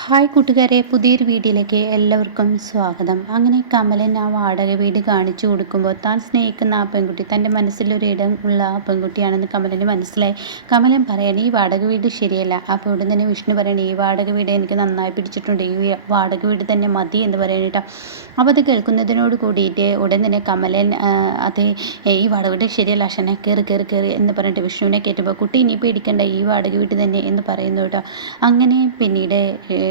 Hi കൂട്ടുകാരെ പുതിയൊരു വീഡിയോയിലേക്ക് എല്ലാവർക്കും സ്വാഗതം. അങ്ങനെ കമലൻ ആ വാടക വീട് കാണിച്ചു കൊടുക്കുമ്പോൾ താൻ സ്നേഹിക്കുന്ന ആ പെൺകുട്ടി തന്റെ മനസ്സിലൊരിടം ഉള്ള ആ പെൺകുട്ടിയാണെന്ന് കമലന് മനസ്സിലായി. കമലൻ പറയണ ഈ വാടക വീട് ശരിയല്ല. അപ്പോൾ ഇവിടെ തന്നെ വിഷ്ണു പറയണ ഈ വാടക വീട് എനിക്ക് നന്നായി പിടിച്ചിട്ടുണ്ട്. ഈ വാടക വീട് തന്നെ മതി എന്ന് പറയണേട്ടോ അപ്പോൾ അത് കേൾക്കുന്നതിനോട് കൂടിയിട്ട് ഉടൻ തന്നെ കമലൻ അത് ഈ വാടക വീട് ശരിയല്ല. അശനെ കയറി കയറി കയറി എന്ന് പറഞ്ഞിട്ട് വിഷ്ണുവിനെ കയറ്റുമ്പോൾ കുട്ടി ഇനി പേടിക്കണ്ട ഈ വാടക വീട് തന്നെ എന്ന് പറയുന്നു കേട്ടോ അങ്ങനെ പിന്നീട്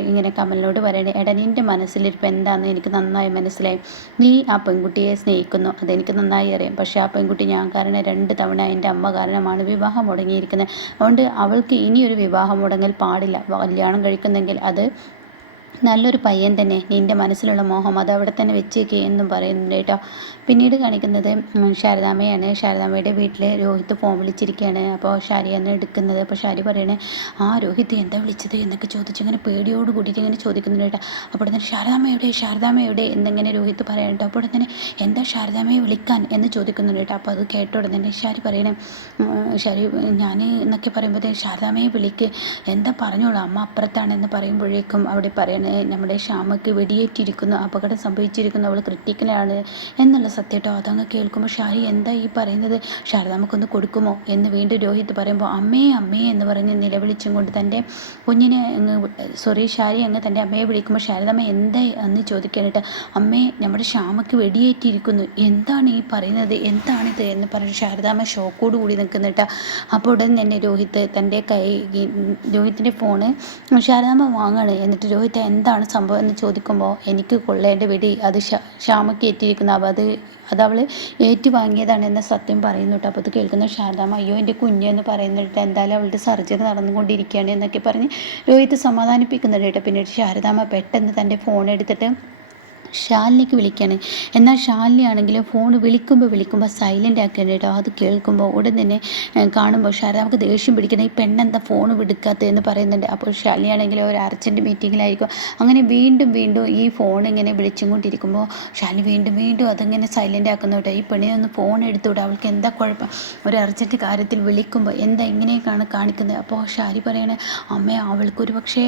ഇങ്ങനെ കമലിനോട് പറയണേ എടാ നിന്റെ മനസ്സിലിരിപ്പം എന്താണെന്ന് എനിക്ക് നന്നായി മനസ്സിലായി. നീ ആ പെൺകുട്ടിയെ സ്നേഹിക്കുന്നു അതെനിക്ക് നന്നായി അറിയാം. പക്ഷേ ആ പെൺകുട്ടി ഞാൻ കാരണം രണ്ട് തവണ എന്റെ അമ്മ കാരണമാണ് വിവാഹം മുടങ്ങിയിരിക്കുന്നത്. അതുകൊണ്ട് അവൾക്ക് ഇനിയൊരു വിവാഹം മുടങ്ങൽ പാടില്ല. കല്യാണം കഴിക്കുന്നെങ്കിൽ അത് നല്ലൊരു പയ്യൻ തന്നെ. നിന്റെ മനസ്സിലുള്ള മോഹം അത് അവിടെ തന്നെ വെച്ചേക്ക് എന്നും പറയുന്നുണ്ട് കേട്ടോ. പിന്നീട് കാണിക്കുന്നത് ശാരദാമ്മയാണ്. ശാരദാമ്മയുടെ വീട്ടിൽ രോഹിത് ഫോൺ വിളിച്ചിരിക്കുകയാണ് അപ്പോൾ ഷാരിയാണ് എടുക്കുന്നത്. അപ്പോൾ ഷാരി പറയണേ ആ രോഹിത് എന്താ വിളിച്ചത്? എന്നൊക്കെ ചോദിച്ചു ഇങ്ങനെ പേടിയോട് കൂടിയിട്ട് ഇങ്ങനെ ചോദിക്കുന്നുണ്ട് കേട്ടോ. അപ്പോൾ തന്നെ ശാരദാമ്മ എവിടെ? ശാരദാമ്മ എവിടെ? എന്നിങ്ങനെ രോഹിത് പറയണം അപ്പോൾ തന്നെ എന്താ ശാരദാമ്മയെ വിളിക്കാൻ? എന്ന് ചോദിക്കുന്നുണ്ട് കേട്ടോ. അപ്പോൾ അത് കേട്ട ഉടനെ ഷാരി പറയണേ ഷാരി ഞാൻ എന്നൊക്കെ പറയുമ്പോഴത്തേക്ക് ശാരദാമ്മയെ വിളിക്ക്. എന്താ പറഞ്ഞോളൂ അമ്മ അപ്പുറത്താണെന്ന് പറയുമ്പോഴേക്കും അവിടെ പറയണേ നമ്മുടെ ഷാമക്ക് വെടിയേറ്റിരിക്കുന്നു അപകടം സംഭവിച്ചിരിക്കുന്നു അവൾ ക്രിട്ടിക്കലാണ് എന്നുള്ള സത്യട്ടോ? അതങ്ങ് കേൾക്കുമ്പോൾ ഷാരി എന്താ ഈ പറയുന്നത്? ഷാരി നമുക്കൊന്ന് കൊടുക്കുമോ? എന്ന് വീണ്ടും രോഹിത് പറയുമ്പോൾ അമ്മേ അമ്മേ എന്ന് പറഞ്ഞ് നിലവിളിച്ചും കൊണ്ട് തന്റെ കുഞ്ഞിനെ അങ്ങ് സോറി ഷാരി അങ്ങ് തന്റെ അമ്മയെ വിളിക്കുമ്പോൾ ശാരദമ്മ എന്താ എന്ന് ചോദിക്കാനായിട്ട്? അമ്മേ നമ്മുടെ ഷാമക്ക് വെടിയേറ്റിരിക്കുന്നു. എന്താണ് ഈ പറയുന്നത്? എന്താണിത്? എന്ന് പറഞ്ഞ് ശാരദാമ്മ ഷോക്കോട് കൂടി നിൽക്കുന്നിട്ട്. അപ്പോൾ ഉടൻ തന്നെ രോഹിത് തന്റെ കൈ രോഹിത്തിന്റെ ഫോണ് ശാരദാമ്മ വാങ്ങാണ്. എന്നിട്ട് രോഹിത് എന്താണ് സംഭവം എന്ന് ചോദിക്കുമ്പോൾ എനിക്ക് കൊള്ളേണ്ട വെടി അത് ക്ഷാമക്ക് ഏറ്റിരിക്കുന്ന. അപ്പോൾ അത് ഏറ്റുവാങ്ങിയതാണ് എന്ന സത്യം പറയുന്നു കേട്ടോ. അപ്പോൾ അത് കേൾക്കുന്ന ശാരദാമ്മ അയ്യോ എന്റെ കുഞ്ഞെന്ന് പറയുന്നിട്ട് എന്തായാലും അവളുടെ സർജറി നടന്നുകൊണ്ടിരിക്കുകയാണ് എന്നൊക്കെ പറഞ്ഞ് രോഹിത് സമാധാനിപ്പിക്കുന്നുണ്ട് കേട്ടോ. പിന്നീട് ശാരദാമ്മ പെട്ടെന്ന് തന്റെ ഫോൺ എടുത്തിട്ട് ഷാലിനിക്ക് വിളിക്കുകയാണ് എന്നാൽ ഷാലിനി ആണെങ്കിൽ ഫോൺ വിളിക്കുമ്പോൾ വിളിക്കുമ്പോൾ സൈലന്റ് ആക്കേണ്ട കേട്ടോ അത് കേൾക്കുമ്പോൾ ഉടൻ തന്നെ കാണുമ്പോൾ ഷാര നമുക്ക് ദേഷ്യം പിടിക്കണം. ഈ പെണ്ണെന്താ ഫോൺ എന്ന് പറയുന്നുണ്ട്. അപ്പോൾ ഷാലിനി ആണെങ്കിൽ ഒരു അർജന്റ് മീറ്റിങ്ങിലായിരിക്കും അങ്ങനെ വീണ്ടും വീണ്ടും ഈ ഫോൺ ഇങ്ങനെ വിളിച്ചും കൊണ്ടിരിക്കുമ്പോൾ ഷാലിനി വീണ്ടും വീണ്ടും അതിങ്ങനെ സൈലന്റ് ആക്കുന്നു കേട്ടോ ഈ പെണ്ണിനൊന്ന് ഫോൺ എടുത്തുവിടുക അവൾക്ക് എന്താ കുഴപ്പം? ഒരു അർജന്റ് കാര്യത്തിൽ വിളിക്കുമ്പോൾ എന്താ ഇങ്ങനെയൊക്കെയാണ് കാണിക്കുന്നത്? അപ്പോൾ ഷാരി പറയണേ അമ്മ അവൾക്കൊരു പക്ഷേ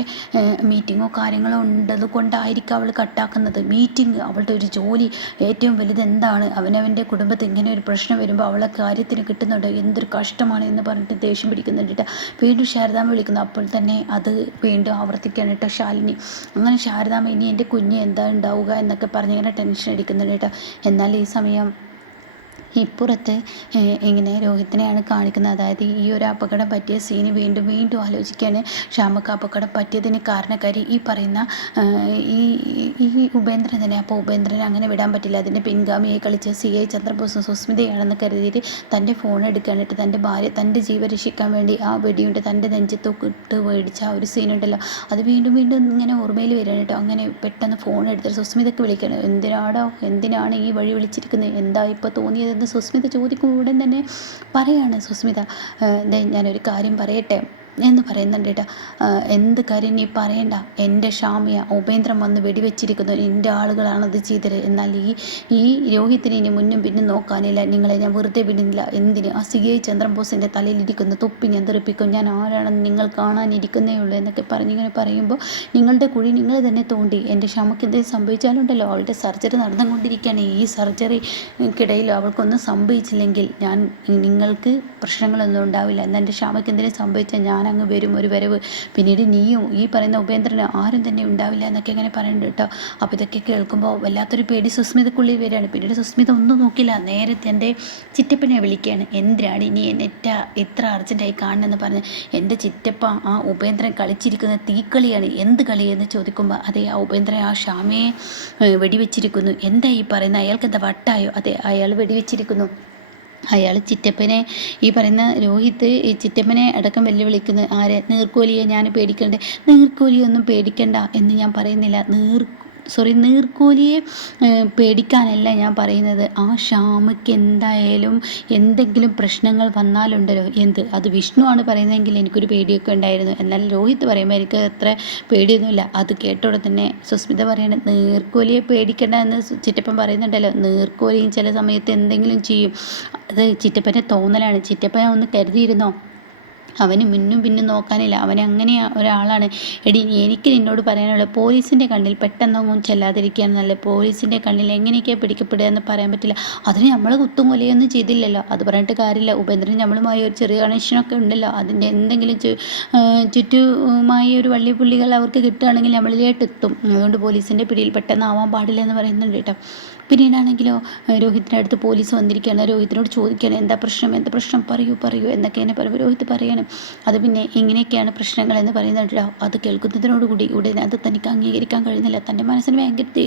മീറ്റിങ്ങോ കാര്യങ്ങളോ ഉണ്ടത് കൊണ്ടായിരിക്കും അവൾ കട്ടാക്കുന്നത് മീറ്റ് മീറ്റിംഗ് അവളുടെ ഒരു ജോലി ഏറ്റവും വലുത് എന്താണ്? അവനവന്റെ കുടുംബത്തിൽ ഇങ്ങനെ ഒരു പ്രശ്നം വരുമ്പോൾ അവളെ കാര്യത്തിന് കിട്ടുന്നുണ്ട്? എന്തൊരു കഷ്ടമാണ് എന്ന് പറഞ്ഞിട്ട് ദേഷ്യം പിടിക്കുന്നുണ്ട് വീണ്ടും ശാരദാമ്മ വിളിക്കുന്നു. അപ്പോൾ തന്നെ അത് വീണ്ടും ആവർത്തിക്കുകയാണ് കേട്ടോ ശാലിനി. അങ്ങനെ ശാരദാമ്മ ഇനി എന്റെ കുഞ്ഞ് എന്താ ഉണ്ടാവുക? എന്നൊക്കെ പറഞ്ഞിങ്ങനെ ടെൻഷൻ അടിക്കുന്നുണ്ട് കേട്ടോ എന്നാൽ ഈ സമയം ഇപ്പുറത്ത് ഇങ്ങനെ രോഹിത്തിനെയാണ് കാണിക്കുന്നത്. അതായത് ഈ ഒരു അപകടം പറ്റിയ സീന് വീണ്ടും വീണ്ടും ആലോചിക്കുകയാണ്. ഷാമക്ക് അപകടം പറ്റിയതിന് കാരണക്കാരി ഈ പറയുന്ന ഈ ഉപേന്ദ്രൻ തന്നെ. അപ്പോൾ ഉപേന്ദ്രനെ അങ്ങനെ വിടാൻ പറ്റില്ല. അതിന്റെ പിൻഗാമിയെ കളിച്ച് സി ഐ ചന്ദ്രബോസും സുസ്മിതയാണെന്ന് കരുതിയിട്ട് തന്റെ ഫോൺ എടുക്കാനായിട്ട് തന്റെ ഭാര്യ തന്റെ ജീവൻ രക്ഷിക്കാൻ വേണ്ടി ആ വെടിയുണ്ട്. തന്റെ നെഞ്ചത്തൊക്കെ ഇട്ട് മേടിച്ച ആ ഒരു സീനുണ്ടല്ലോ അത് വീണ്ടും വീണ്ടും ഇങ്ങനെ ഓർമ്മയിൽ വരികയാണ് അങ്ങനെ പെട്ടെന്ന് ഫോൺ എടുത്തിട്ട് സുസ്മിതയ്ക്ക് വിളിക്കണം. എന്തിനാടോ? എന്തിനാണ് ഈ വഴി വിളിച്ചിരിക്കുന്നത് എന്താ ഇപ്പോൾ തോന്നിയതെന്ന് സുസ്മിത ചോദിക്കുമ്പോൾ ഉടൻ തന്നെ പറയാണ് സുസ്മിത. ഞാനൊരു കാര്യം പറയട്ടെ. എന്ന് പറയുന്നുണ്ട് കേട്ടോ. എന്ത് കാര്യം നീ പറയണ്ട. എന്റെ ഷാമിയ ഉപേന്ദ്രം വന്ന് വെടിവെച്ചിരിക്കുന്നു. എന്റെ ആളുകളാണത് ചെയ്തത്. എന്നാൽ ഈ ഈ രോഹിത്തിനെ ഇനി മുന്നും പിന്നും നോക്കാനില്ല. നിങ്ങളെ ഞാൻ വെറുതെ വിടുന്നില്ല. എന്തിന്? ആ സി ഐ ചന്ദ്രബോസിന്റെ തലയിലിരിക്കുന്ന. തൊപ്പി ഞാൻ തെറിപ്പിക്കും. ഞാൻ ആരാണെന്ന് നിങ്ങൾ കാണാനിരിക്കുന്നേ ഉള്ളൂ എന്നൊക്കെ പറഞ്ഞിങ്ങനെ പറയുമ്പോൾ നിങ്ങളുടെ കുഴി നിങ്ങൾ തന്നെ തോണ്ടി. എന്റെ ഷാമയ്ക്ക് എന്തെങ്കിലും സംഭവിച്ചാലുണ്ടല്ലോ. അവളുടെ സർജറി നടന്നുകൊണ്ടിരിക്കുകയാണ്. ഈ സർജറിക്കിടയിൽ അവൾക്കൊന്നും സംഭവിച്ചില്ലെങ്കിൽ ഞാൻ നിങ്ങൾക്ക് പ്രശ്നങ്ങളൊന്നും ഉണ്ടാവില്ല. എന്നാൽ എന്റെ ഷാമയ്ക്ക് എന്തെങ്കിലും സംഭവിച്ചാൽ ഞാൻ അങ്ങ് വരും ഒരു വരവ്. പിന്നീട് നീയും ഈ പറയുന്ന ഉപേന്ദ്രന് ആരും തന്നെ ഉണ്ടാവില്ല എന്നൊക്കെ ഇങ്ങനെ പറയുന്നുണ്ട് കേട്ടോ. അപ്പോൾ ഇതൊക്കെ കേൾക്കുമ്പോൾ വല്ലാത്തൊരു പേടി സുസ്മിതക്കുള്ളിൽ വരികയാണ്. പിന്നീട് സുസ്മിത ഒന്നും നോക്കില്ല. നേരത്തെ എന്റെ ചിറ്റപ്പനെ വിളിക്കുകയാണ്. എന്തിനാണ് ഇനി എന്നെറ്റ ഇത്ര അർജന്റായി കാണണമെന്ന് പറഞ്ഞ് എന്റെ ചിറ്റപ്പ ആ ഉപേന്ദ്രൻ കളിച്ചിരിക്കുന്ന തീക്കളിയാണ് എന്ത് കളി എന്ന് ചോദിക്കുമ്പോൾ അതെ ആ ഉപേന്ദ്രൻ ആ ഷാമയെ വെടിവെച്ചിരിക്കുന്നു. എന്താ ഈ പറയുന്നത് അയാൾക്ക് എന്താ വട്ടായോ? അതെ അയാൾ വെടിവെച്ചിരിക്കുന്നു. അയാൾ ചിറ്റപ്പനെ ഈ പറയുന്ന രോഹിത് ഈ ചിറ്റപ്പനെ അടക്കം വെല്ലുവിളിക്കുന്നത് ആരെ? നീർക്കോലിയെ ഞാൻ പേടിക്കണ്ടേ? നീർക്കോലിയൊന്നും പേടിക്കണ്ട എന്ന് ഞാൻ പറയുന്നില്ല. നീർ സോറി നീർക്കോലിയെ പേടിക്കാനല്ല ഞാൻ പറയുന്നത്. ആ ഷാമയ്ക്ക് എന്തായാലും എന്തെങ്കിലും പ്രശ്നങ്ങൾ വന്നാലുണ്ടല്ലോ. എന്ത്? അത് വിഷ്ണു ആണ് പറയുന്നതെങ്കിൽ എനിക്കൊരു പേടിയൊക്കെ ഉണ്ടായിരുന്നു. എന്നാൽ രോഹിത് പറയുമ്പോൾ എനിക്ക് അത്ര പേടിയൊന്നുമില്ല. അത് കേട്ടോടെ തന്നെ സുസ്മിത പറയണത് നീർക്കോലിയെ പേടിക്കേണ്ട എന്ന് ചിറ്റപ്പൻ പറയുന്നുണ്ടല്ലോ. നീർക്കോലിയും ചില സമയത്ത് എന്തെങ്കിലും ചെയ്യും. അത് ചിറ്റപ്പന്റെ തോന്നലാണ്. ചിറ്റപ്പൻ ഒന്ന് കരുതിയിരുന്നോ? അവന് മുന്നും പിന്നും നോക്കാനില്ല. അവൻ അങ്ങനെ ഒരാളാണ്. എടി എനിക്ക് നിന്നോട് പറയാനുള്ളത് പോലീസിന്റെ കണ്ണിൽ പെട്ടെന്നൊന്നും ചെല്ലാതിരിക്കുകയാണ് നല്ല പോലീസിന്റെ കണ്ണിൽ എങ്ങനെയൊക്കെയാണ് പിടിക്കപ്പെടുക എന്ന് പറയാൻ പറ്റില്ല. അതിന് നമ്മൾ കുത്തും കൊലയൊന്നും ചെയ്തില്ലല്ലോ. അത് പറഞ്ഞിട്ട് കാര്യമില്ല. ഉപേന്ദ്രൻ നമ്മളുമായി ഒരു ചെറിയ കണക്ഷനൊക്കെ ഉണ്ടല്ലോ. അതിന്റെ എന്തെങ്കിലും ചുറ്റുമായി ഒരു വള്ളിപ്പുള്ളികൾ അവർക്ക് കിട്ടുകയാണെങ്കിൽ നമ്മളിലേട്ടെത്തും അതുകൊണ്ട് പോലീസിന്റെ പിടിയിൽ പെട്ടെന്നാവാൻ പാടില്ല എന്ന് പറയുന്നുണ്ട് കേട്ടോ. പിന്നീടാണെങ്കിലോ രോഹിത്തിന്റെ അടുത്ത് പോലീസ് വന്നിരിക്കുകയാണ്. രോഹിത്തിനോട് ചോദിക്കുകയാണ് എന്താ പ്രശ്നം? എന്താ പ്രശ്നം? പറയൂ പറയൂ എന്നൊക്കെ എന്നെ പറയുമ്പോൾ രോഹിത് പറയാണ് അത് പിന്നെ ഇങ്ങനെയൊക്കെയാണ് പ്രശ്നങ്ങൾ എന്ന് പറയുന്നുണ്ട് അത് കേൾക്കുന്നതിനോടുകൂടി ഉടനെ അത് തനിക്ക് അംഗീകരിക്കാൻ കഴിയുന്നില്ല. തന്റെ മനസ്സിന് ഭയങ്കര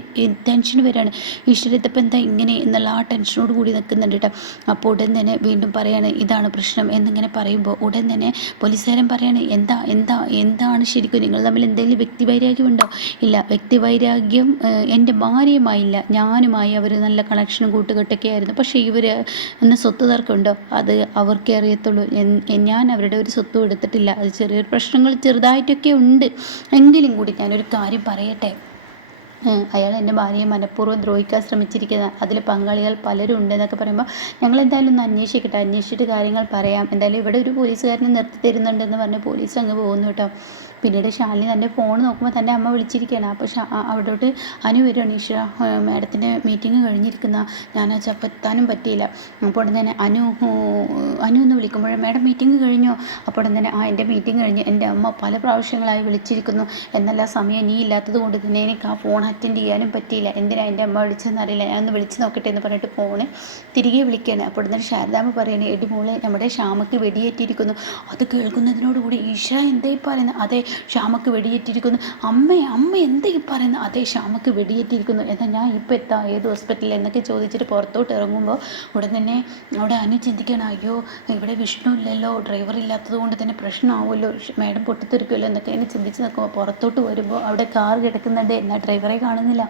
ടെൻഷൻ വരികയാണ് ഈശ്വരത്തപ്പം എന്താ ഇങ്ങനെ എന്നുള്ള ആ ടെൻഷനോട് കൂടി നിൽക്കുന്നുണ്ട് കേട്ടോ അപ്പോൾ ഉടൻ തന്നെ വീണ്ടും പറയാണ് ഇതാണ് പ്രശ്നം എന്നിങ്ങനെ പറയുമ്പോൾ ഉടൻ തന്നെ പോലീസുകാരൻ പറയാണ് എന്താ എന്താ എന്താണ് ശരിക്കും? നിങ്ങൾ തമ്മിൽ എന്തെങ്കിലും വ്യക്തിവൈരാഗ്യമുണ്ടോ? ഇല്ല വ്യക്തിവൈരാഗ്യം എന്റെ ഭാര്യയുമായില്ല. ഞാനുമായി ആയി അവർ നല്ല കണക്ഷനും കൂട്ടുകെട്ടൊക്കെ ആയിരുന്നു. പക്ഷേ ഇവർ എന്നെ സ്വത്ത് തർക്കമുണ്ടോ? അത് അവർക്കേ അറിയത്തുള്ളൂ. ഞാൻ അവരുടെ ഒരു സ്വത്തും എടുത്തിട്ടില്ല. അത് ചെറിയൊരു പ്രശ്നങ്ങൾ ചെറുതായിട്ടൊക്കെ ഉണ്ട്. എങ്കിലും കൂടി ഞാനൊരു കാര്യം പറയട്ടെ. അയാൾ എന്റെ ഭാര്യയെ മനഃപൂർവം ദ്രോഹിക്കാൻ ശ്രമിച്ചിരിക്കുന്ന അതിൽ പങ്കാളികൾ പലരും ഉണ്ട് എന്നൊക്കെ പറയുമ്പോൾ ഞങ്ങൾ എന്തായാലും ഒന്ന് അന്വേഷിക്കട്ടെ അന്വേഷിച്ചിട്ട് കാര്യങ്ങൾ പറയാം. എന്തായാലും ഇവിടെ ഒരു പോലീസുകാരനെ നിർത്തി തരുന്നുണ്ടെന്ന് പറഞ്ഞ് പോലീസ് അങ്ങ് പോകുന്നു കേട്ടോ. പിന്നീട് ഷാലിനി തന്റെ ഫോൺ നോക്കുമ്പോൾ തന്റെ അമ്മ വിളിച്ചിരിക്കുകയാണ് അപ്പോൾ അവിടോട്ട് അനു വരുവാണ് ഈശ്വര മാഡത്തിന്റെ മീറ്റിംഗ് കഴിഞ്ഞിരിക്കുന്ന ഞാൻ ആ ചപ്പത്താനും പറ്റിയില്ല. അപ്പോൾ തന്നെ അനു അനു എന്ന് വിളിക്കുമ്പോൾ മാഡം മീറ്റിംഗ് കഴിഞ്ഞോ? അപ്പോൾ തന്നെ ആ എന്റെ മീറ്റിംഗ് കഴിഞ്ഞ് എന്റെ അമ്മ പല പ്രാവശ്യങ്ങളായി വിളിച്ചിരിക്കുന്നു. എന്നല്ല സമയം നീ ഇല്ലാത്തത് കൊണ്ട് തന്നെ എനിക്ക് ആ ഫോൺ അറ്റൻഡ് ചെയ്യാനും പറ്റിയില്ല. എന്തിനാ എന്റെ അമ്മ വിളിച്ചെന്നറിയില്ല ഞാൻ ഒന്ന് വിളിച്ച് നോക്കട്ടെ എന്ന് പറഞ്ഞിട്ട് ഫോണ് തിരികെ വിളിക്കുകയാണ്. അപ്പോൾ തന്നെ ശാരദാമ്മ പറയുന്നത് എടി മോളെ നമ്മുടെ ക്ഷാമക്ക് വെടിയേറ്റിയിരിക്കുന്നു അത് കേൾക്കുന്നതിനോടുകൂടി ഈശ്വര എന്തായി പറയുന്നത് അതെ ശ്യാമക്ക് വെടിയേറ്റിരിക്കുന്നു. അമ്മ അമ്മ എന്താ ഈ പറയുന്നത് അതെ ശ്യാമക്ക് വെടിയേറ്റിരിക്കുന്നു. എന്നാൽ ഞാൻ ഇപ്പം എത്താം? ഏത് ഹോസ്പിറ്റലിൽ എന്നൊക്കെ ചോദിച്ചിട്ട് പുറത്തോട്ട് ഇറങ്ങുമ്പോൾ ഉടൻ തന്നെ അവിടെ അനു ചിന്തിക്കണം. അയ്യോ ഇവിടെ വിഷ്ണു ഇല്ലല്ലോ ഡ്രൈവർ ഇല്ലാത്തത് കൊണ്ട് തന്നെ പ്രശ്നമാവുമല്ലോ മാഡം പൊട്ടിത്തെറിക്കുമല്ലോ എന്നൊക്കെ എന്നെ ചിന്തിച്ച് നിൽക്കുമ്പോൾ പുറത്തോട്ട് വരുമ്പോൾ അവിടെ കാർ കിടക്കുന്നുണ്ട്. എന്നാൽ ഡ്രൈവറെ കാണുന്നില്ല.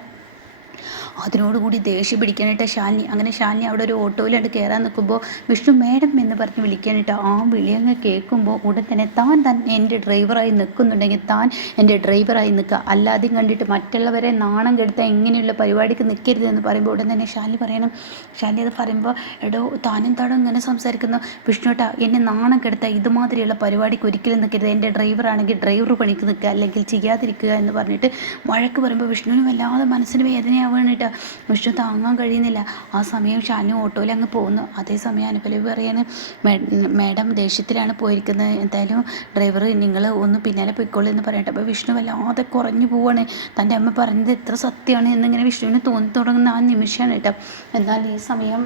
അതിനോടുകൂടി ദേഷ്യം പിടിക്കാനായിട്ട് ശാലിനി അങ്ങനെ ശാലിനി അവിടെ ഒരു ഓട്ടോയിലായിട്ട് കയറാൻ നിൽക്കുമ്പോൾ വിഷ്ണു മേഡം എന്ന് പറഞ്ഞ് വിളിക്കാനായിട്ട് ആ വിളിയങ്ങ് കേൾക്കുമ്പോൾ ഉടൻ തന്നെ താൻ തന്നെ എന്റെ ഡ്രൈവറായി നിൽക്കുന്നുണ്ടെങ്കിൽ താൻ എന്റെ ഡ്രൈവറായി നിൽക്കുക. അല്ലാതെയും കണ്ടിട്ട് മറ്റുള്ളവരെ നാണം കെടുത്താൽ ഇങ്ങനെയുള്ള പരിപാടിക്ക് നിൽക്കരുത് എന്ന് പറയുമ്പോൾ ഉടൻ തന്നെ ശാലി പറയണം. ശാലി അത് പറയുമ്പോൾ എടോ താനും താടും ഇങ്ങനെ സംസാരിക്കുന്നു? വിഷ്ണുട്ടാ എന്നെ നാണം കെടുത്താൽ ഇതുമാതിരിയുള്ള പരിപാടിക്ക് ഒരിക്കലും നിൽക്കരുത്. എന്റെ ഡ്രൈവറാണെങ്കിൽ ഡ്രൈവർ പണിക്ക് നിൽക്കുക അല്ലെങ്കിൽ ചെയ്യാതിരിക്കുക എന്ന് പറഞ്ഞിട്ട് വഴക്ക് പറയുമ്പോൾ വിഷ്ണുവിന് വല്ലാതെ മനസ്സിന് വേദനയാവുകയാണ് കേട്ടോ വിഷ്ണു താങ്ങാൻ കഴിയുന്നില്ല. ആ സമയം ഷാനു ഓട്ടോയിൽ അങ്ങ് പോകുന്നു. അതേസമയം അനുപലവി പറയാണ് മാഡം ദേഷ്യത്തിലാണ് പോയിരിക്കുന്നത്. എന്തായാലും ഡ്രൈവർ നിങ്ങൾ ഒന്ന് പിന്നാലെ പൊയ്ക്കോളൂ എന്ന് പറയട്ടെ. അപ്പോൾ വിഷ്ണു വല്ലാതെ കുറഞ്ഞു പോവാണ്. തന്റെ അമ്മ പറഞ്ഞത് എത്ര സത്യമാണ് എന്നിങ്ങനെ വിഷ്ണുവിന് തോന്നി തുടങ്ങുന്ന ആ നിമിഷമാണ് കേട്ടോ എന്നാൽ ഈ സമയം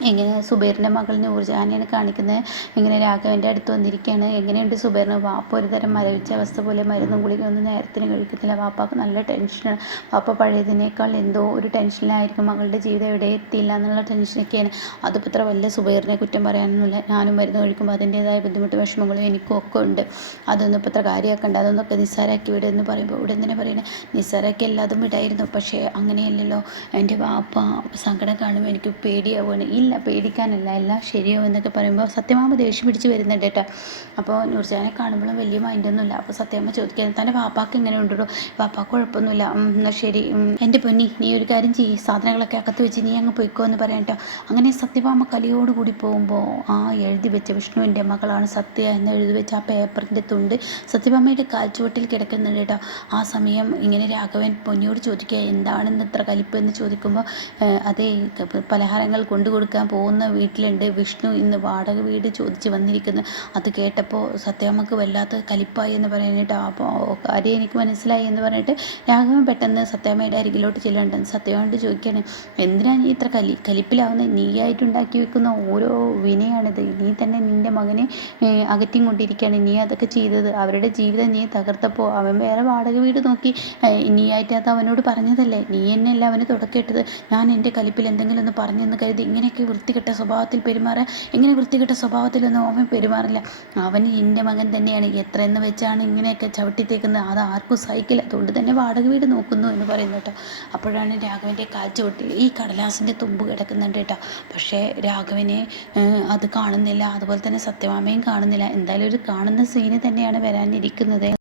ഇങ്ങനെ സുബൈറിന്റെ മകൾ നൂർജഹാനെയാണ് കാണിക്കുന്നത്. ഇങ്ങനെ രാഘവന്റെ അടുത്ത് വന്നിരിക്കുകയാണ്. എങ്ങനെയുണ്ട് സുബൈറിന്? വാപ്പ ഒരു തരം മരവിച്ച അവസ്ഥ പോലെ മരുന്നും ഒന്നും നേരത്തിന് കഴിക്കത്തില്ല. വാപ്പാക്ക് നല്ല ടെൻഷനാണ് വാപ്പ പഴയതിനേക്കാൾ എന്തോ ഒരു ടെൻഷനിലായിരിക്കും മകളുടെ ജീവിതം എവിടെ എത്തിയില്ല എന്നുള്ള ടെൻഷനൊക്കെയാണ് അതിപ്പോൾ ഇത്ര വലിയ സുബൈറിനെ കുറ്റം പറയാനൊന്നുമില്ല. ഞാനും മരുന്ന് കഴിക്കുമ്പോൾ അതിന്റേതായ ബുദ്ധിമുട്ട് വിഷമങ്ങളും എനിക്കും ഒക്കെ ഉണ്ട്. അതൊന്നും ഇപ്പോൾ ഇത്ര കാര്യമാക്കണ്ട. അതൊന്നൊക്കെ നിസ്സാരാക്കി വിടുക എന്ന് പറയുമ്പോൾ ഇവിടെ തന്നെ പറയുന്നത് നിസ്സാരാക്കി എല്ലാതും വിടായിരുന്നു. പക്ഷേ അങ്ങനെയല്ലല്ലോ. എന്റെ വാപ്പ സങ്കടം കാണുമ്പോൾ എനിക്ക് പേടിയാവുകയാണ്. ഈ ഇല്ല പേടിക്കാനല്ല എല്ലാം ശരിയാവും എന്നൊക്കെ പറയുമ്പോൾ സത്യമാമ ദേഷ്യം പിടിച്ച് വരുന്നുണ്ട് കേട്ടോ. അപ്പോൾ നൂർജാനെ കാണുമ്പോഴും വലിയ മൈൻഡൊന്നുമില്ല അപ്പോൾ സത്യമ്മ ചോദിക്കാൻ തന്റെ പാപ്പാക്ക് ഇങ്ങനെ ഉണ്ടോ പാപ്പാക്ക് കുഴപ്പമൊന്നുമില്ല. എന്നാൽ ശരി. എന്റെ പൊന്നി നീ ഒരു കാര്യം ചെയ്യ്. സാധനങ്ങളൊക്കെ അകത്ത് വെച്ച് നീ അങ്ങ് പോയിക്കോ എന്ന് പറയാം കേട്ടോ. അങ്ങനെ സത്യഭാമ കലിയോടുകൂടി പോകുമ്പോൾ ആ എഴുതി വെച്ച വിഷ്ണുവിന്റെ മകളാണ് സത്യ എന്ന് എഴുതി വെച്ച ആ പേപ്പറിന്റെ തുണ്ട് സത്യഭാമയുടെ കാൽച്ചുവട്ടിൽ കിടക്കുന്നുണ്ട് കേട്ടോ. ആ സമയം ഇങ്ങനെ രാഘവൻ പൊന്നിയോട് ചോദിക്കുക എന്താണെന്ന് ഇത്ര കലിപ്പ്? എന്ന് ചോദിക്കുമ്പോൾ അതേ പലഹാരങ്ങൾ കൊണ്ടു നിൽക്കാൻ പോകുന്ന വീട്ടിലുണ്ട്. വിഷ്ണു ഇന്ന് വാടക വീട് ചോദിച്ച് വന്നിരിക്കുന്നു. അത് കേട്ടപ്പോൾ സത്യാമ്മക്ക് വല്ലാത്ത കലിപ്പായി എന്ന് പറയാനായിട്ട് അപ്പോൾ കാര്യം എനിക്ക് മനസ്സിലായി എന്ന് പറഞ്ഞിട്ട് രാഘവൻ പെട്ടെന്ന് സത്യാമ്മയുടെ അരികിലോട്ട് ചെല്ലുന്നുണ്ട്. സത്യമായിട്ട് ചോദിക്കുകയാണ് എന്തിനാണ് നീ ഇത്ര കലി കലിപ്പിലാവുന്നത് നീയായിട്ടുണ്ടാക്കി വെക്കുന്ന ഓരോ വിനയാണിത്. നീ തന്നെ നിന്റെ മകനെ അകറ്റിയും കൊണ്ടിരിക്കുകയാണ് നീ അതൊക്കെ ചെയ്തത്. അവരുടെ ജീവിതം നീ തകർത്തപ്പോൾ അവൻ വേറെ വാടക വീട് നോക്കി. നീയായിട്ട് അത് അവനോട് പറഞ്ഞതല്ലേ? നീ എന്നെയല്ല അവന് തുടക്കിയിട്ടത് ഞാൻ എന്റെ കലിപ്പിൽ എന്തെങ്കിലും ഒന്ന് പറഞ്ഞെന്ന് കരുതി ഇങ്ങനെയൊക്കെ വൃത്തികെട്ട സ്വഭാവത്തിൽ പെരുമാറാൻ എങ്ങനെ വൃത്തികെട്ട സ്വഭാവത്തിലൊന്നും അവൻ പെരുമാറില്ല. അവൻ എന്റെ മകൻ തന്നെയാണ്. എത്ര എന്ന് വെച്ചാണ് ഇങ്ങനെയൊക്കെ ചവിട്ടിത്തേക്കുന്നത് അത് ആർക്കും സഹിക്കില്ല. അതുകൊണ്ട് തന്നെ വാടക വീട് നോക്കുന്നു എന്ന് പറയുന്നു കേട്ടോ. അപ്പോഴാണ് രാഘവന്റെ കാൽ ചവിട്ടി ഈ കടലാസിന്റെ തുമ്പ് കിടക്കുന്നുണ്ട് കേട്ടോ. പക്ഷേ രാഘവനെ അത് കാണുന്നില്ല. അതുപോലെ തന്നെ സത്യവാമയും കാണുന്നില്ല. എന്തായാലും ഒരു കാണുന്ന സീന് തന്നെയാണ് വരാനിരിക്കുന്നത്.